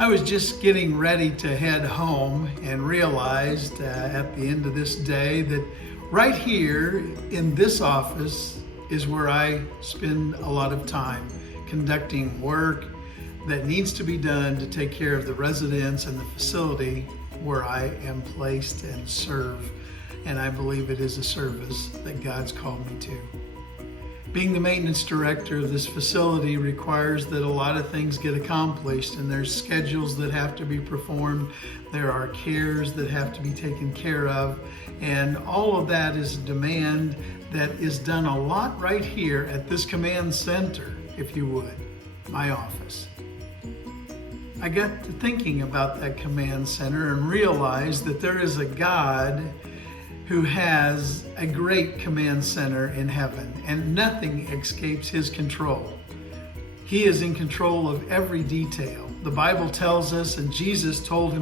I was just getting ready to head home and realized at the end of this day that right here in this office is where I spend a lot of time conducting work that needs to be done to take care of the residents and the facility where I am placed and serve. And I believe it is a service that God's called me to. Being the maintenance director of this facility requires that a lot of things get accomplished, and there's schedules that have to be performed. There are cares that have to be taken care of, and all of that is a demand that is done a lot right here at this command center, if you would, my office. I got to thinking about that command center and realized that there is a God who has a great command center in heaven, and nothing escapes his control. He is in control of every detail. The Bible tells us, and Jesus told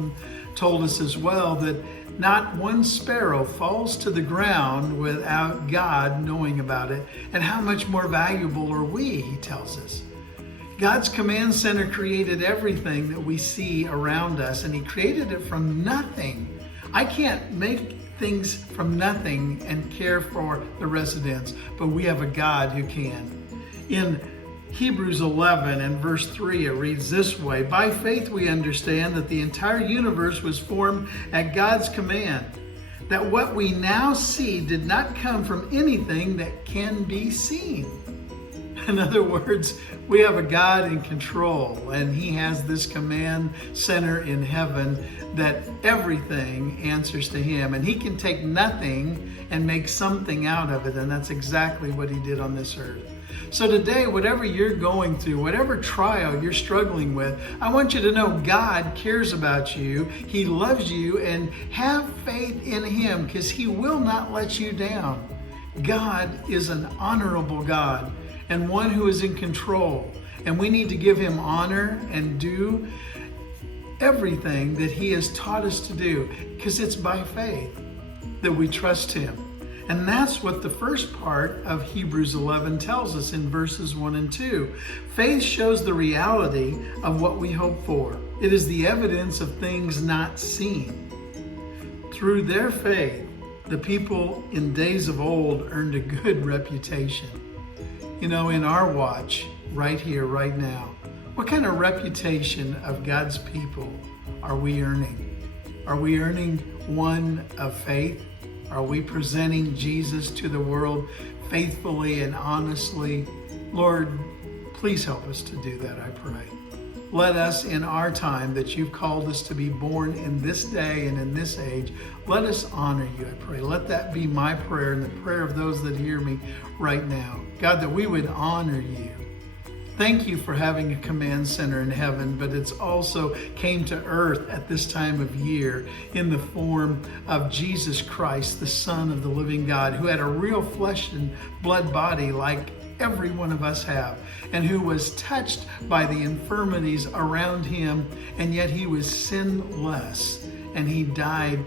us as well, that not one sparrow falls to the ground without God knowing about it. And how much more valuable are we, he tells us. God's command center created everything that we see around us, and he created it from nothing. I can't make things from nothing and care for the residents, but we have a God who can. In Hebrews 11 and verse 3, it reads this way: "By faith we understand that the entire universe was formed at God's command, that what we now see did not come from anything that can be seen." In other words, we have a God in control, and he has this command center in heaven that everything answers to him, and he can take nothing and make something out of it, and that's exactly what he did on this earth. So today, whatever you're going through, whatever trial you're struggling with, I want you to know God cares about you. He loves you, and have faith in him, because he will not let you down. God is an honorable God and one who is in control, and we need to give him honor and do everything that he has taught us to do, because it's by faith that we trust him. And that's what the first part of Hebrews 11 tells us in verses 1 and 2. Faith shows the reality of what we hope for. It is the evidence of things not seen. Through their faith, the people in days of old earned a good reputation. You know, in our watch, right here, right now, what kind of reputation of God's people are we earning? Are we earning one of faith? Are we presenting Jesus to the world faithfully and honestly? Lord, please help us to do that, I pray. Let us, in our time that you've called us to be born in this day and in this age, let us honor you, I pray. Let that be my prayer and the prayer of those that hear me right now. God, that we would honor you. Thank you for having a command center in heaven, but it's also came to earth at this time of year in the form of Jesus Christ, the Son of the living God, who had a real flesh and blood body like every one of us have, and who was touched by the infirmities around him, and yet he was sinless, and he died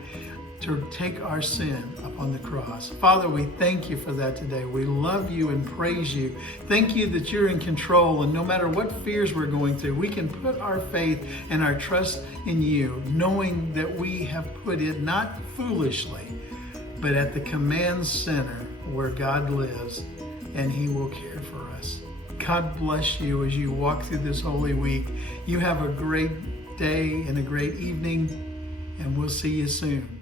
to take our sin upon the cross. Father, we thank you for that today. We love you and praise you. Thank you that you're in control, and no matter what fears we're going through, we can put our faith and our trust in you, knowing that we have put it not foolishly, but at the command center where God lives, and he will care for us. God bless you as you walk through this Holy Week. You have a great day and a great evening, and we'll see you soon.